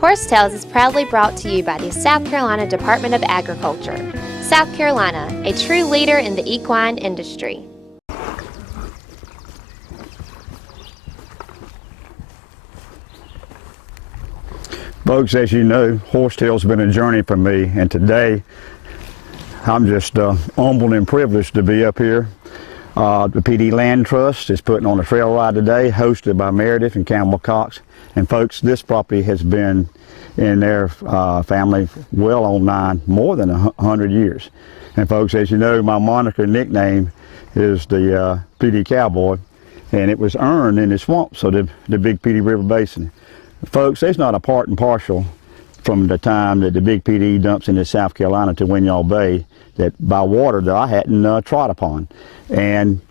Horsetails is proudly brought to you by the South Carolina Department of Agriculture. South Carolina, a true leader in the equine industry. Folks, as you know, Horsetail's been a journey for me, and today I'm just humbled and privileged to be up here. The Pee Dee Land Trust is putting on a trail ride today, hosted by Meredith and Campbell Cox. And folks, this property has been in their family well on more than 100 years. And folks, as you know, my moniker nickname is the Pee Dee Cowboy, and it was earned in the swamps of the big Pee Dee River Basin. Folks, there's not a part and parcel from the time that the big Pee Dee dumps into South Carolina to Winyaw Bay that by water that I hadn't trod upon. And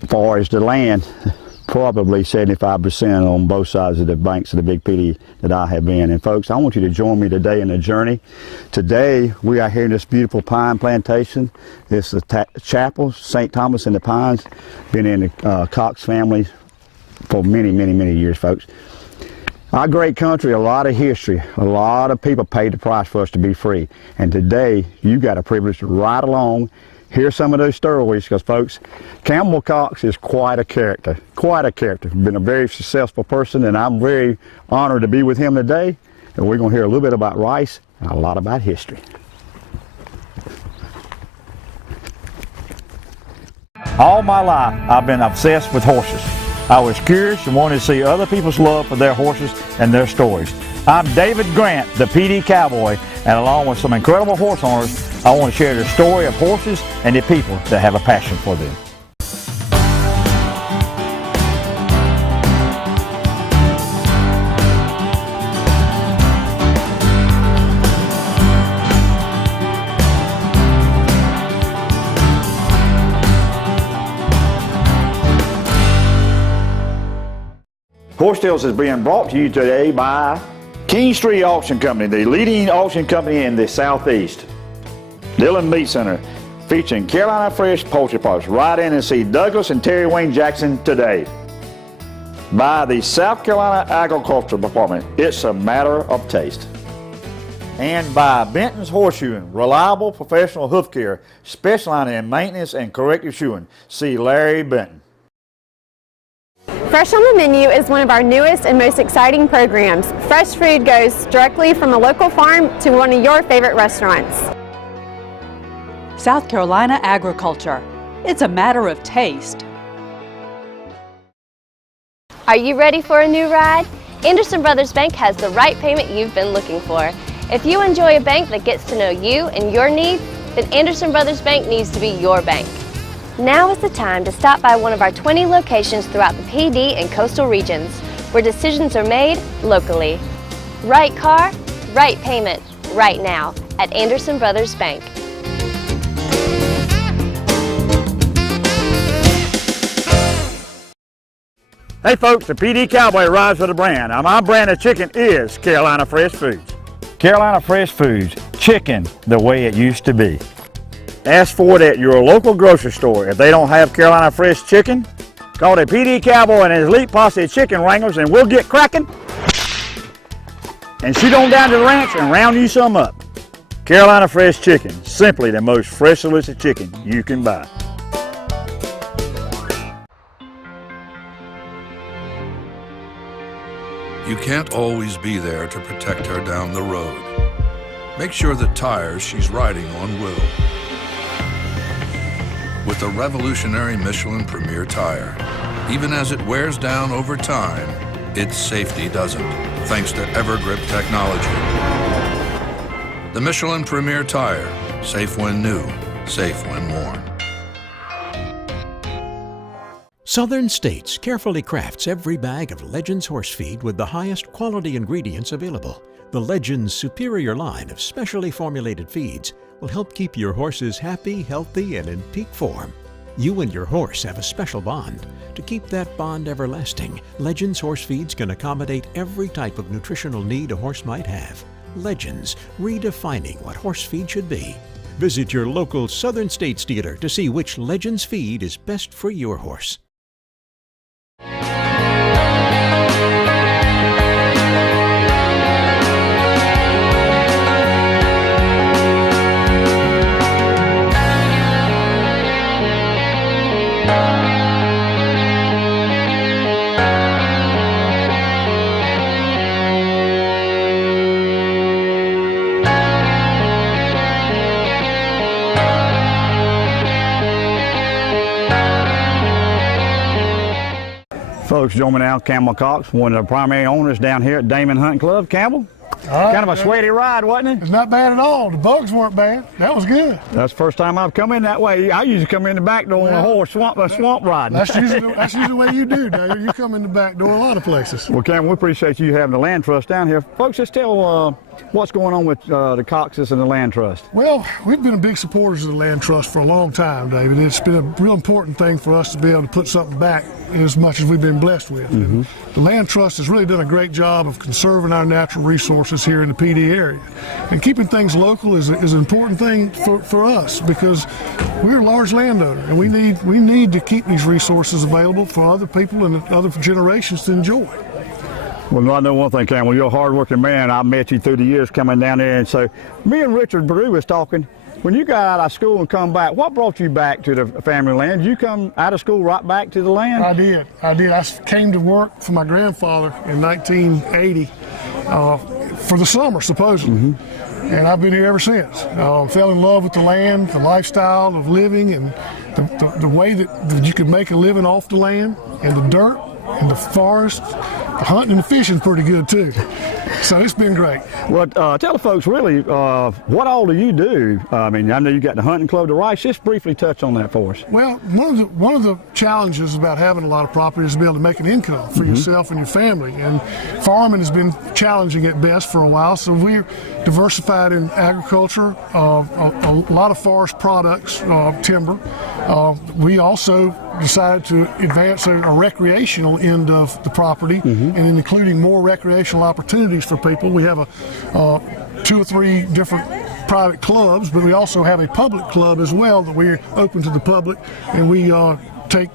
as far as the land, probably 75% on both sides of the banks of the big Pee Dee that I have been. And folks, I want you to join me today in the journey. Today we are here in this beautiful pine plantation. It's the chapel, St. Thomas and the Pines. Been in the Cox family for many, many, many years, folks. Our great country, a lot of history, a lot of people paid the price for us to be free. And today, you got a privilege to ride along, hear some of those stories, because folks, Campbell Cox is quite a character, Been a very successful person, and I'm very honored to be with him today. And we're gonna hear a little bit about rice and a lot about history. All my life, I've been obsessed with horses. I was curious and wanted to see other people's love for their horses and their stories. I'm David Grant, the Pee Dee Cowboy, and along with some incredible horse owners, I want to share the story of horses and the people that have a passion for them. Horsetails is being brought to you today by King Street Auction Company, the leading auction company in the Southeast. Dillon Meat Center, featuring Carolina Fresh poultry parts. Ride in and see Douglas and Terry Wayne Jackson today. By the South Carolina Agricultural Department, it's a matter of taste. And by Benton's Horseshoeing, reliable professional hoof care, specializing in maintenance and corrective shoeing. See Larry Benton. Fresh on the Menu is one of our newest and most exciting programs. Fresh food goes directly from a local farm to one of your favorite restaurants. South Carolina Agriculture. It's a matter of taste. Are you ready for a new ride? Anderson Brothers Bank has the right payment you've been looking for. If you enjoy a bank that gets to know you and your needs, then Anderson Brothers Bank needs to be your bank. Now is the time to stop by one of our 20 locations throughout the Pee Dee and coastal regions, where decisions are made locally. Right car, right payment, right now at Anderson Brothers Bank. Hey folks, the Pee Dee Cowboy rides with a brand. Now my brand of chicken is Carolina Fresh Foods. Carolina Fresh Foods, chicken the way it used to be. Ask for it at your local grocery store. If they don't have Carolina Fresh chicken, call the Pee Dee Cowboy and his elite posse of chicken wranglers and we'll get cracking and shoot on down to the ranch and round you some up. Carolina Fresh Chicken, simply the most fresh delicious chicken you can buy. You can't always be there to protect her down the road. Make sure the tires she's riding on will. With the revolutionary Michelin Premier tire, even as it wears down over time, its safety doesn't, thanks to EverGrip technology. The Michelin Premier tire, safe when new, safe when worn. Southern States carefully crafts every bag of Legends horse feed with the highest quality ingredients available. The Legends superior line of specially formulated feeds will help keep your horses happy, healthy, and in peak form. You and your horse have a special bond. To keep that bond everlasting, Legends horse feeds can accommodate every type of nutritional need a horse might have. Legends, redefining what horse feed should be. Visit your local Southern States dealer to see which Legends feed is best for your horse. Folks, join me now, Campbell Cox, one of the primary owners down here at Damon Hunting Club. Campbell? Kind of a sweaty ride, wasn't it? It's not bad at all. The bugs weren't bad. That was good. That's the first time I've come in that way. I usually come in the back door on a horse swamp riding. That's usually the way you do, David. You come in the back door a lot of places. Well, Campbell, we appreciate you having the land trust down here. Folks, just tell what's going on with the Coxes and the land trust. Well, we've been big supporters of the land trust for a long time, David. It's been a real important thing for us to be able to put something back as much as we've been blessed with. Mm-hmm. The land trust has really done a great job of conserving our natural resources here in the Pee Dee area. And keeping things local is an important thing for us, because we're a large landowner and we need to keep these resources available for other people and other generations to enjoy. Well, I know one thing, Campbell, you're a hard-working man. I met you through the years coming down there, and so me and Richard Brew was talking. When you got out of school and come back, what brought you back to the family land? Did you come out of school right back to the land? I did. I came to work for my grandfather in 1980 for the summer, supposedly. Mm-hmm. And I've been here ever since. Fell in love with the land, the lifestyle of living, and the way that you could make a living off the land, and the dirt, and the forest. The hunting and the fishing's pretty good too. So it's been great. Well, tell the folks really, what all do you do? I mean, I know you got the hunting club, the rice. Just briefly touch on that for us. Well, one of the challenges about having a lot of property is to be able to make an income for yourself and your family. And farming has been challenging at best for a while, so we're diversified in agriculture, a lot of forest products, timber. We also decided to advance a recreational end of the property, and including more recreational opportunities for people. We have 2 or 3 different private clubs, but we also have a public club as well that we're open to the public, and we take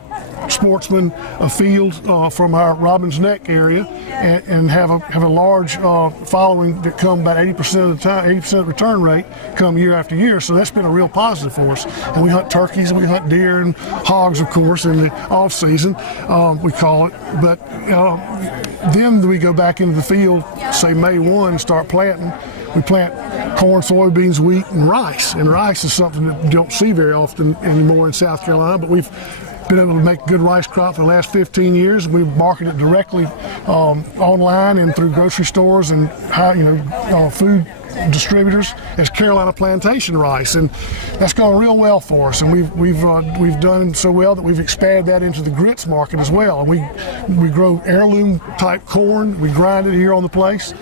sportsmen afield from our Robbins Neck area and have a large following that come about 80% of the time, 80% return rate come year after year. So that's been a real positive for us. And we hunt turkeys, and we hunt deer and hogs, of course, in the off season, we call it. But then we go back into the field, say May 1, and start planting. We plant corn, soybeans, wheat, and rice. And rice is something that you don't see very often anymore in South Carolina, but we've been able to make a good rice crop for the last 15 years. We market it directly online and through grocery stores and food distributors as Carolina plantation rice, and that's gone real well for us. And we've done so well that we've expanded that into the grits market as well. And we grow heirloom type corn. We grind it here on the place.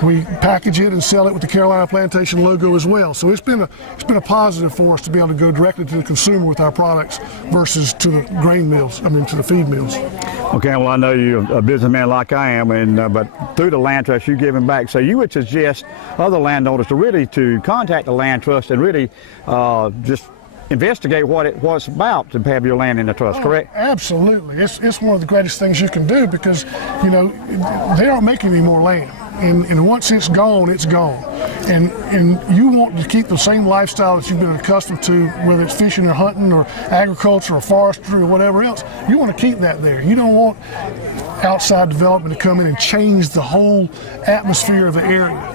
We package it and sell it with the Carolina Plantation logo as well. So it's been a positive for us to be able to go directly to the consumer with our products versus to the grain mills. I mean, to the feed mills. Okay, well, I know you're a businessman like I am, and but through the land trust, you're giving back. So you would suggest other landowners to contact the land trust and really just investigate what it's about to have your land in the trust, correct? Absolutely. It's one of the greatest things you can do, because they aren't making any more land. And once it's gone, it's gone. And you want to keep the same lifestyle that you've been accustomed to, whether it's fishing or hunting or agriculture or forestry or whatever else. You want to keep that there. You don't want outside development to come in and change the whole atmosphere of the area.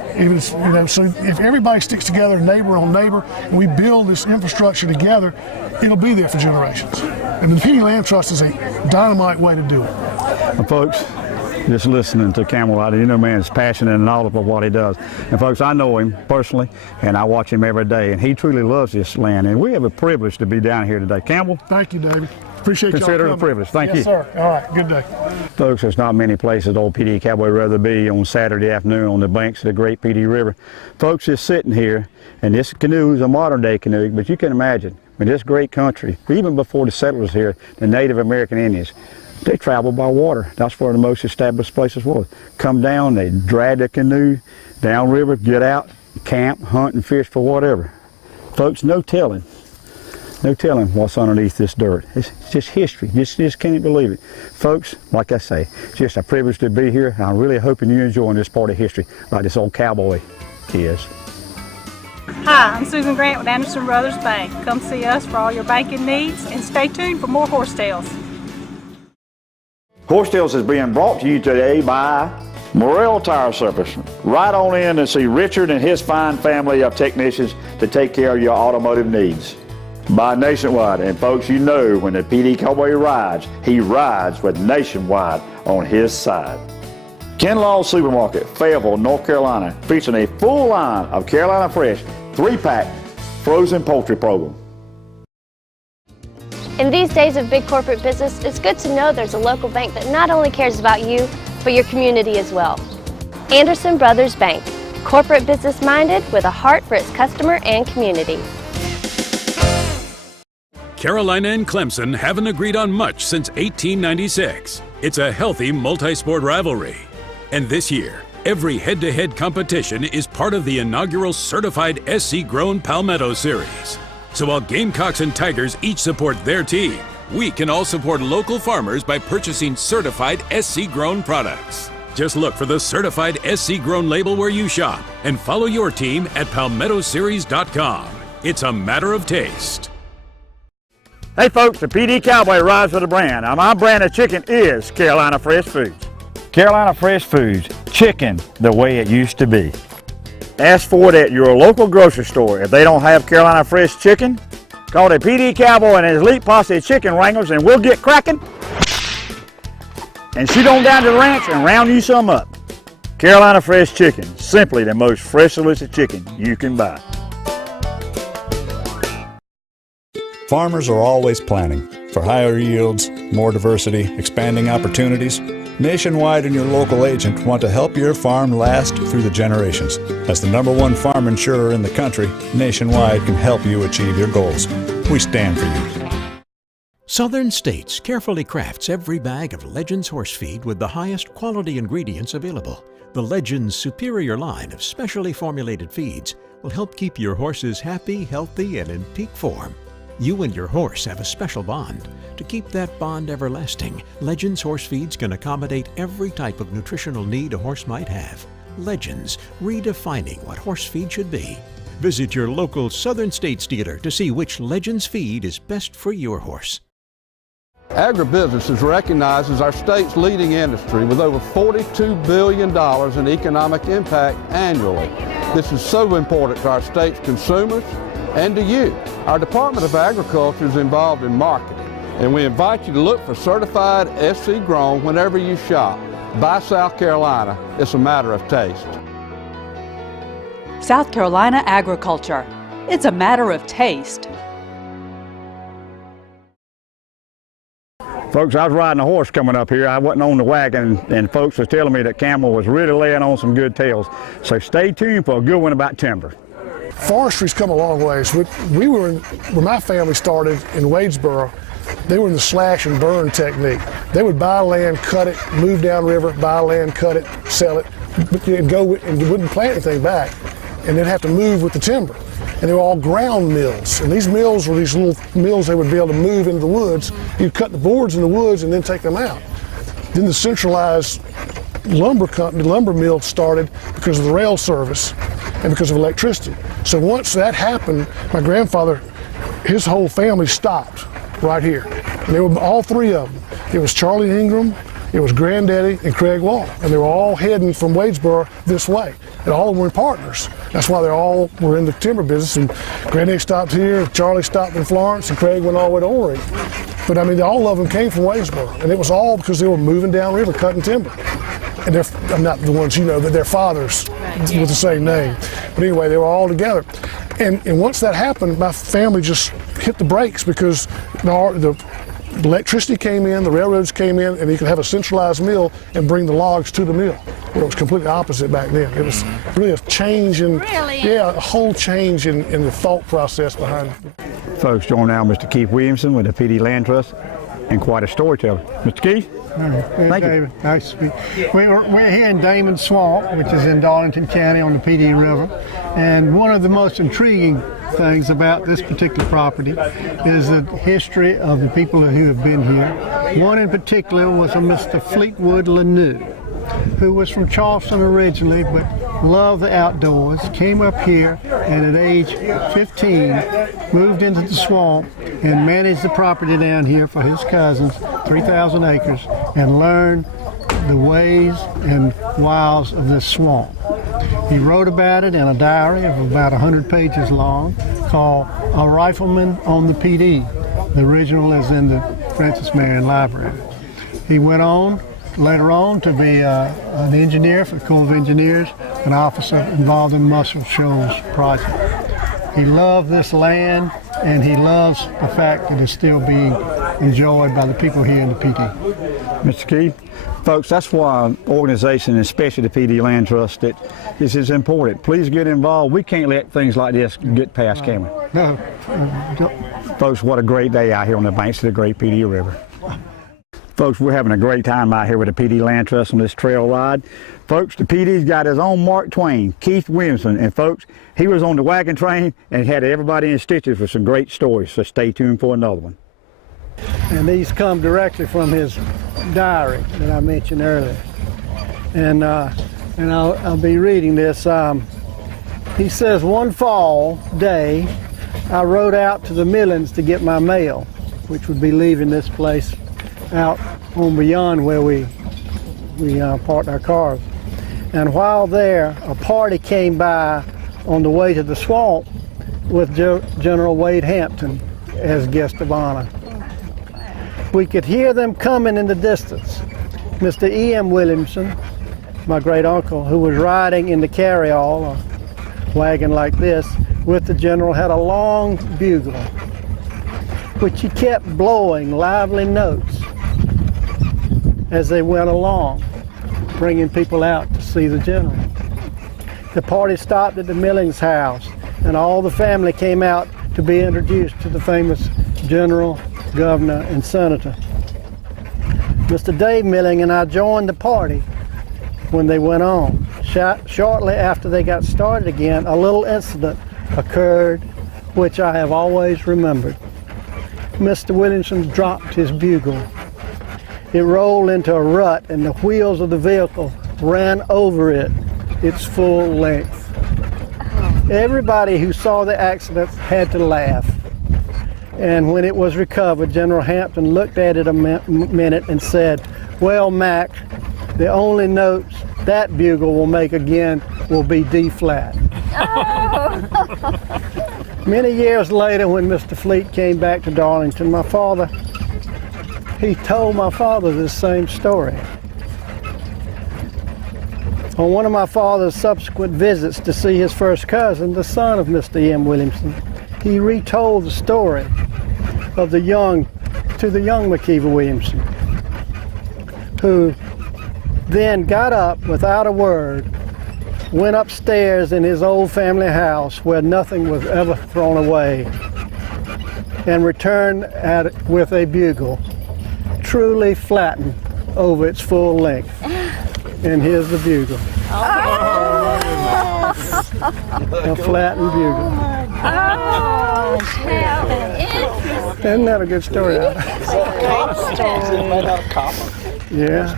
So if everybody sticks together, neighbor on neighbor, and we build this infrastructure together, it'll be there for generations. And the Pee Dee Land Trust is a dynamite way to do it. Well, folks, just listening to Campbell, man is passionate and knowledgeable of what he does. And folks, I know him personally, and I watch him every day, and he truly loves this land. And we have a privilege to be down here today. Campbell? Thank you, David. Appreciate y'all coming. Consider it a privilege. Thank you. Yes, sir. All right. Good day. Folks, there's not many places old Pee Dee Cowboy would rather be on Saturday afternoon on the banks of the great Pee Dee River. Folks, just sitting here, and this canoe is a modern day canoe, but you can imagine, in this great country, even before the settlers here, the Native American Indians, they traveled by water. That's where the most established places was. Come down, they drag the canoe downriver, get out, camp, hunt, and fish for whatever. Folks, no telling what's underneath this dirt. It's just history. Just can't believe it. Folks, like I say, it's just a privilege to be here. I'm really hoping you're enjoying this part of history like this old cowboy is. Hi, I'm Susan Grant with Anderson Brothers Bank. Come see us for all your banking needs, and stay tuned for more Horse Tales. Horse Tales is being brought to you today by Morrell Tire Service. Right on in and see Richard and his fine family of technicians to take care of your automotive needs. By Nationwide, and folks, when the Pee Dee Cowboy rides, he rides with Nationwide on his side. Ken Law's Supermarket, Fayetteville, North Carolina, featuring a full line of Carolina Fresh 3-pack frozen poultry program. In these days of big corporate business, it's good to know there's a local bank that not only cares about you, but your community as well. Anderson Brothers Bank, corporate business minded with a heart for its customer and community. Carolina and Clemson haven't agreed on much since 1896. It's a healthy multi-sport rivalry. And this year, every head-to-head competition is part of the inaugural certified SC-grown Palmetto Series. So while Gamecocks and Tigers each support their team, we can all support local farmers by purchasing certified SC-grown products. Just look for the certified SC-grown label where you shop and follow your team at palmettoseries.com. It's a matter of taste. Hey folks, the Pee Dee Cowboy rides with a brand. Now my brand of chicken is Carolina Fresh Foods. Carolina Fresh Foods, chicken the way it used to be. Ask for it at your local grocery store. If they don't have Carolina Fresh chicken, call the Pee Dee Cowboy and his elite posse of chicken wranglers and we'll get cracking and shoot on down to the ranch and round you some up. Carolina Fresh Chicken, simply the most fresh delicious chicken you can buy. Farmers are always planning for higher yields, more diversity, expanding opportunities. Nationwide and your local agent want to help your farm last through the generations. As the #1 farm insurer in the country, Nationwide can help you achieve your goals. We stand for you. Southern States carefully crafts every bag of Legends horse feed with the highest quality ingredients available. The Legends superior line of specially formulated feeds will help keep your horses happy, healthy, and in peak form. You and your horse have a special bond. To keep that bond everlasting, Legends horse feeds can accommodate every type of nutritional need a horse might have. Legends, redefining what horse feed should be. Visit your local Southern States dealer to see which Legends feed is best for your horse. Agribusiness is recognized as our state's leading industry with over $42 billion in economic impact annually. This is so important to our state's consumers and to you. Our Department of Agriculture is involved in marketing, and we invite you to look for certified SC grown whenever you shop. Buy South Carolina. It's a matter of taste. South Carolina agriculture. It's a matter of taste. Folks, I was riding a horse coming up here. I wasn't on the wagon, and folks was telling me that Campbell was really laying on some good tails. So stay tuned for a good one about timber. Forestry's come a long ways. We were when my family started in Wadesboro, they were in the slash and burn technique. They would buy land, cut it, move downriver, buy land, cut it, sell it, and go and wouldn't plant anything back, and they'd have to move with the timber. And they were all ground mills. And these mills were these little mills they would be able to move into the woods. You'd cut the boards in the woods and then take them out. Then the centralized lumber mill started because of the rail service and because of electricity. So once that happened, my grandfather, his whole family stopped right here. And they were all three of them. It was Charlie Ingram, it was Granddaddy, and Craig Wall. And they were all heading from Wadesboro this way. And all of them were partners. That's why they all were in the timber business. And Granddaddy stopped here, Charlie stopped in Florence, and Craig went all the way to Oregon. But I mean, all of them came from Wadesboro. And it was all because they were moving downriver, cutting timber. And I'm not the ones you know, but their fathers with the same name. But anyway, they were all together. And once that happened, my family just hit the brakes because the electricity came in, the railroads came in, and you could have a centralized mill and bring the logs to the mill. Where it was completely opposite back then. It was really a change in, a whole change in the thought process behind it. Folks, join now Mr. Keith Williamson with the Pee Dee Land Trust, and quite a storyteller. Mr. Keith? Thank you. Nice to be. We're here in Damon Swamp, which is in Darlington County on the Pee Dee River. And one of the most intriguing things about this particular property is the history of the people who have been here. One in particular was a Mr. Fleetwood Lanew, who was from Charleston originally, but loved the outdoors, came up here, and at age 15 moved into the swamp and managed the property down here for his cousins, 3,000 acres, and learned the ways and wiles of this swamp. He wrote about it in a diary of about 100 pages long called A Rifleman on the Pee Dee. The original is in the Francis Marion Library. He went on later on to be an engineer for the Corps of Engineers, an officer involved in the Muscle Shoals project. He loved this land, and he loves the fact that it's still being enjoyed by the people here in the Pee Dee. Mr. Keith, folks, that's why an organization, especially the Pee Dee Land Trust, that this is important. Please get involved. We can't let things like this get past, can we? No. Folks, what a great day out here on the banks of the great Pee Dee River. Folks, we're having a great time out here with the Pee Dee Land Trust on this trail ride. Folks, the Pee Dee's got his own Mark Twain, Keith Williamson, and folks, he was on the wagon train and had everybody in stitches with some great stories, so stay tuned for another one. And these come directly from his diary that I mentioned earlier. And I'll be reading this. He says, one fall day, I rode out to the Millings to get my mail, which would be leaving this place out on beyond where we parked our cars. And while there, a party came by on the way to the swamp with General Wade Hampton as guest of honor. We could hear them coming in the distance. Mr. E.M. Williamson, my great uncle, who was riding in the carryall, a wagon like this, with the general, had a long bugle, which he kept blowing lively notes as they went along, bringing people out to see the general. The party stopped at the Millings house, and all the family came out to be introduced to the famous general, governor, and senator. Mr. Dave Milling and I joined the party when they went on. Shortly after they got started again, a little incident occurred which I have always remembered. Mr. Williamson dropped his bugle. It rolled into a rut and the wheels of the vehicle ran over it its full length. Everybody who saw the accident had to laugh. And when it was recovered, General Hampton looked at it a minute and said, well, Mac, the only notes that bugle will make again will be D flat. Oh. Many years later, when Mr. Fleet came back to Darlington, he told my father this same story. On one of my father's subsequent visits to see his first cousin, the son of Mr. E.M. Williamson, he retold the story of the young McKeever Williamson, who then got up without a word, went upstairs in his old family house where nothing was ever thrown away, and returned with a bugle, truly flattened over its full length. And here's the bugle. Oh. A flattened bugle. Oh, isn't that a good story? Yeah.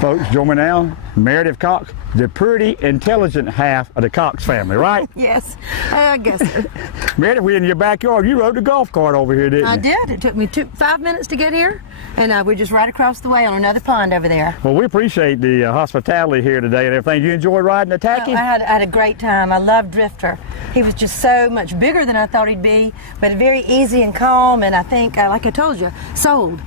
Folks, join me now, Meredith Cox, the pretty intelligent half of the Cox family, right? Yes, I guess so. Meredith, we're in your backyard. You rode the golf cart over here, didn't you? I did. It took me 5 minutes to get here, and we're just right across the way on another pond over there. Well, we appreciate the hospitality here today and everything. You enjoyed riding the tacky? I had a great time. I loved Drifter. He was just so much bigger than I thought he'd be, but very easy and calm, and I think, like I told you, sold.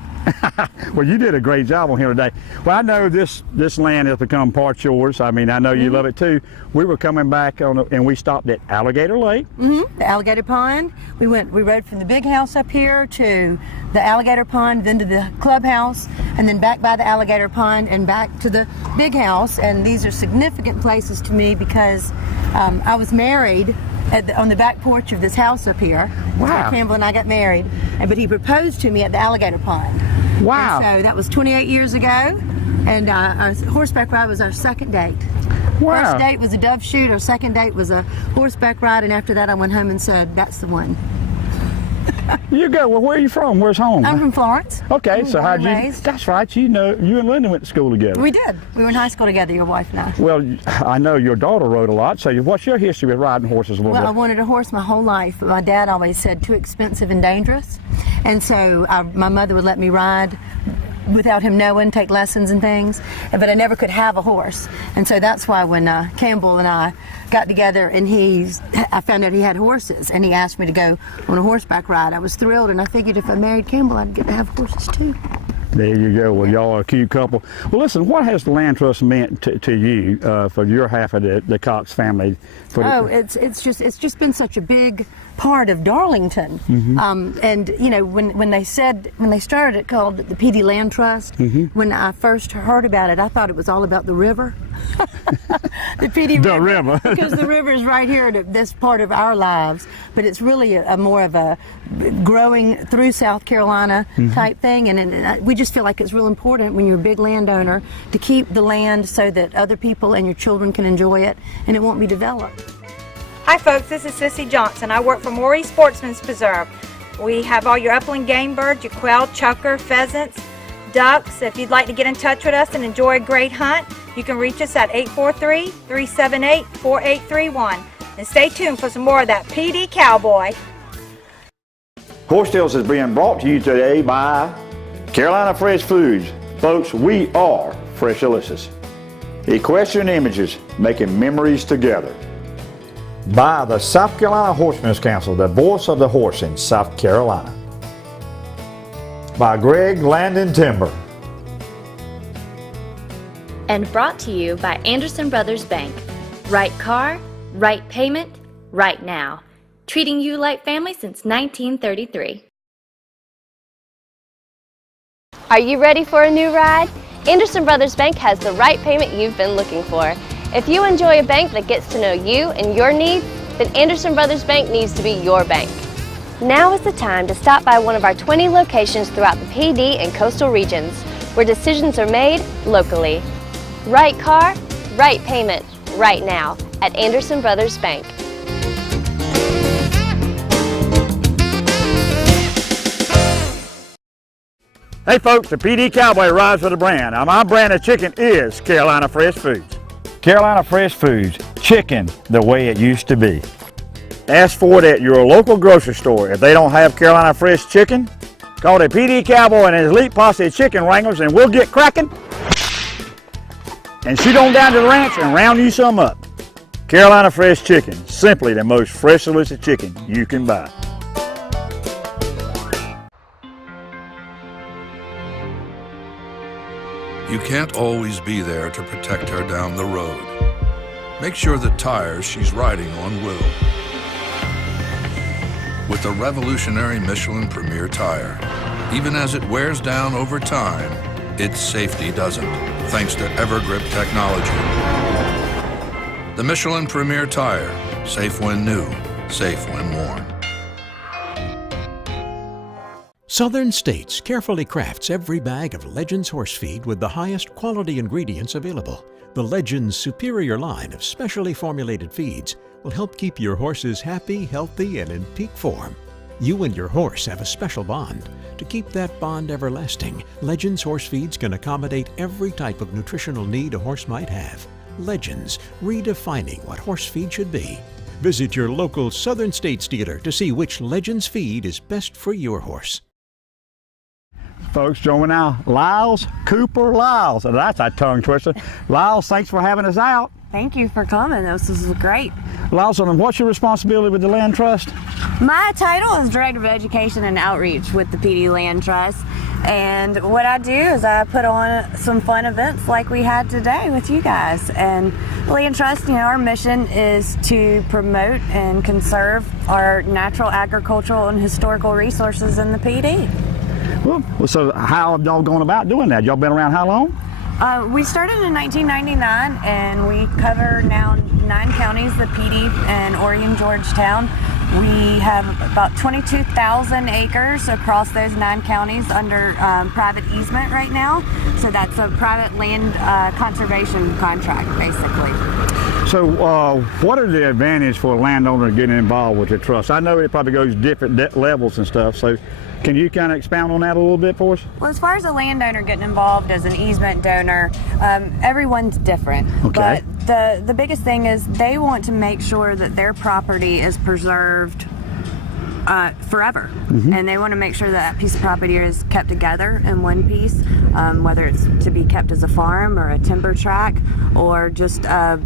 Well, you did a great job on here today. Well, I know this land has become part yours. I mean, I know you love it too. We were coming back and we stopped at Alligator Lake. Mm-hmm. The Alligator Pond. We rode from the big house up here to the Alligator Pond, then to the clubhouse, and then back by the Alligator Pond and back to the big house. And these are significant places to me because I was married on the back porch of this house up here. Wow. Campbell and I got married, but he proposed to me at the Alligator Pond. Wow. And so that was 28 years ago, and our horseback ride was our second date. Wow. First date was a dove shoot, our second date was a horseback ride, and after that I went home and said, that's the one. You go. Well, where are you from? Where's home? I'm from Florence. Okay, so how'd you? Raised. That's right. You know, you and Linda went to school together. We did. We were in high school together, your wife and I. Well, I know your daughter rode a lot. So, what's your history with riding horses a little bit? I wanted a horse my whole life, but my dad always said too expensive and dangerous, and so my mother would let me ride without him knowing, take lessons and things, but I never could have a horse. And so that's why when Campbell and I got together and I found out he had horses and he asked me to go on a horseback ride, I was thrilled, and I figured if I married Campbell I'd get to have horses too. There you go. Well, y'all are a cute couple. Well, listen, what has the land trust meant to you for your half of the Cox family? It's just been such a big part of Darlington. And you know, when they started it called the Pee Dee Land Trust, when I first heard about it, I thought it was all about the river. The Pee Dee River. Because the river is right here at this part of our lives, but it's really a more of a growing through South Carolina type thing, and we just feel like it's real important when you're a big landowner to keep the land so that other people and your children can enjoy it and it won't be developed. Hi folks, this is Sissy Johnson. I work for Morey Sportsman's Preserve. We have all your upland game birds, your quail, chucker, pheasants, ducks. If you'd like to get in touch with us and enjoy a great hunt, you can reach us at 843-378-4831. And stay tuned for some more of that Pee Dee Cowboy. Horsetails is being brought to you today by Carolina Fresh Foods. Folks, we are Fresh Delicious. Equestrian Images, making memories together. By the South Carolina Horsemen's Council, the voice of the horse in South Carolina. By Greg Landon Timber. And brought to you by Anderson Brothers Bank. Right car, right payment, right now. Treating you like family since 1933. Are you ready for a new ride? Anderson Brothers Bank has the right payment you've been looking for. If you enjoy a bank that gets to know you and your needs, then Anderson Brothers Bank needs to be your bank. Now is the time to stop by one of our 20 locations throughout the Pee Dee and coastal regions, where decisions are made locally. Right car, right payment, right now at Anderson Brothers Bank. Hey folks, the Pee Dee Cowboy rides with a brand. Now my brand of chicken is Carolina Fresh Foods. Carolina Fresh Foods, chicken the way it used to be. Ask for it at your local grocery store. If they don't have Carolina Fresh chicken, call the Pee Dee Cowboy and his elite posse of chicken wranglers and we'll get cracking and shoot on down to the ranch and round you some up. Carolina Fresh Chicken, simply the most fresh delicious chicken you can buy. You can't always be there to protect her down the road. Make sure the tires she's riding on will. With the revolutionary Michelin Premier Tire, even as it wears down over time, its safety doesn't, thanks to Evergrip technology. The Michelin Premier Tire, safe when new, safe when worn. Southern States carefully crafts every bag of Legends horse feed with the highest quality ingredients available. The Legends superior line of specially formulated feeds will help keep your horses happy, healthy, and in peak form. You and your horse have a special bond. To keep that bond everlasting, Legends horse feeds can accommodate every type of nutritional need a horse might have. Legends, redefining what horse feed should be. Visit your local Southern States dealer to see which Legends feed is best for your horse. Folks, joining now, Lyles Cooper Lyles. That's a tongue twister. Lyles, thanks for having us out. Thank you for coming. This is great. Lyles, what's your responsibility with the Land Trust? My title is Director of Education and Outreach with the Pee Dee Land Trust. And what I do is I put on some fun events like we had today with you guys. And the Land Trust, our mission is to promote and conserve our natural, agricultural, and historical resources in the Pee Dee. Well, so how have y'all gone about doing that? Y'all been around how long? We started in 1999 and we cover now 9 counties, the Pee Dee and Oregon, Georgetown. We have about 22,000 acres across those 9 counties under private easement right now. So that's a private land conservation contract, basically. So what are the advantages for a landowner getting involved with the trust? I know it probably goes different levels and stuff, so can you kind of expound on that a little bit for us? Well, as far as a landowner getting involved as an easement donor, everyone's different. Okay. But the biggest thing is they want to make sure that their property is preserved forever. And they want to make sure that piece of property is kept together in one piece, whether it's to be kept as a farm or a timber tract or just a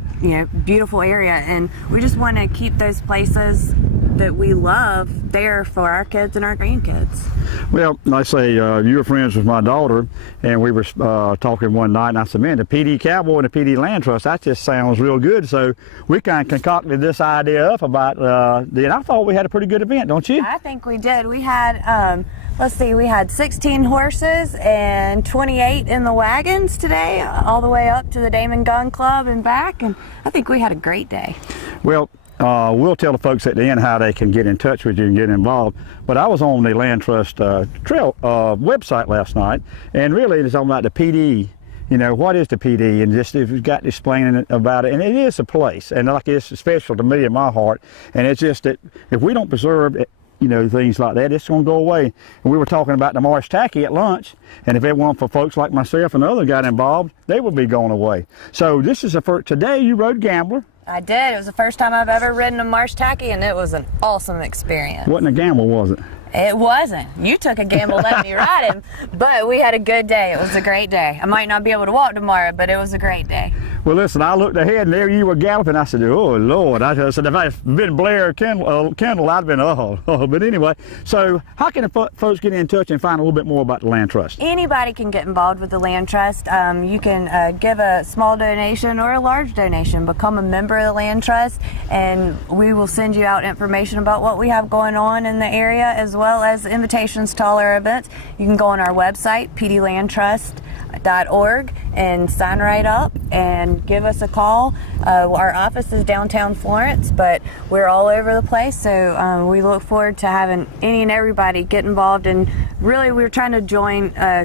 beautiful area. And we just want to keep those places that we love there for our kids and our grandkids. Well, like I say, you were friends with my daughter, and we were talking one night, and I said, man, the Pee Dee Cowboy and the Pee Dee Land Trust, that just sounds real good. So we kind of concocted this idea up about, and I thought we had a pretty good event, don't you? I think we did. We had, let's see, we had 16 horses and 28 in the wagons today, all the way up to the Damon Gun Club and back, and I think we had a great day. Well, we'll tell the folks at the end how they can get in touch with you and get involved. But I was on the Land Trust Trail website last night, and really it's talking about the PD. You know, what is the PD? And just if you've got to explain about it, and it is a place, and like it's special to me in my heart. And it's just that if we don't preserve it, you know, things like that, it's going to go away. And we were talking about the marsh tacky at lunch, and if it weren't for folks like myself and others got involved, they would be going away. So this is the first. Today you rode Gambler. I did. It was the first time I've ever ridden a marsh tacky, and it was an awesome experience. Wasn't a gamble, was it? It wasn't. You took a gamble letting me ride him, but we had a good day. It was a great day. I might not be able to walk tomorrow, but it was a great day. Well, listen, I looked ahead, and there you were galloping. I said, oh, Lord. I said, if I had been Blair Kendall, I'd have been, oh. But anyway, so how can the folks get in touch and find a little bit more about the Land Trust? Anybody can get involved with the Land Trust. You can give a small donation or a large donation, become a member of the Land Trust, and we will send you out information about what we have going on in the area, as well as invitations to all our events. You can go on our website, pdlandtrust.org, and sign right up and give us a call. Our office is downtown Florence, but we're all over the place, so we look forward to having any and everybody get involved. And really, we're trying to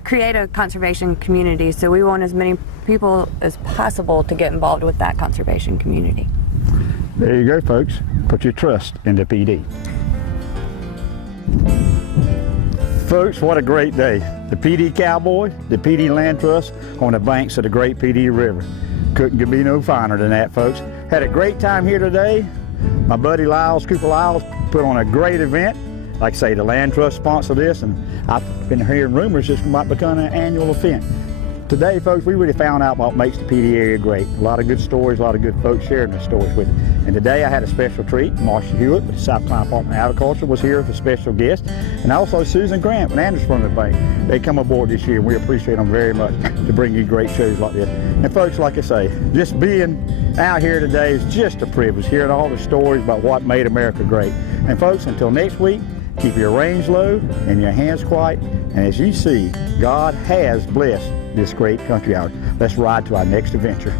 create a conservation community, so we want as many people as possible to get involved with that conservation community. There you go, folks. Put your trust in the PD. Folks, what a great day. The Pee Dee Cowboy, the Pee Dee Land Trust on the banks of the great Pee Dee River. Couldn't be no finer than that, folks. Had a great time here today. My buddy Cooper Lyles, put on a great event. Like I say, the Land Trust sponsored this, and I've been hearing rumors this might become an annual event. Today, folks, we really found out what makes the Pee Dee area great. A lot of good stories, a lot of good folks sharing their stories with us. And today I had a special treat. Marcia Hewitt with the South Carolina Department of Agriculture was here as a special guest. And also Susan Grant with Anderson Brothers Bank. They come aboard this year, and we appreciate them very much to bring you great shows like this. And folks, like I say, just being out here today is just a privilege, hearing all the stories about what made America great. And folks, until next week, keep your reins low and your hands quiet. And as you see, God has blessed this great country out. Let's ride to our next adventure.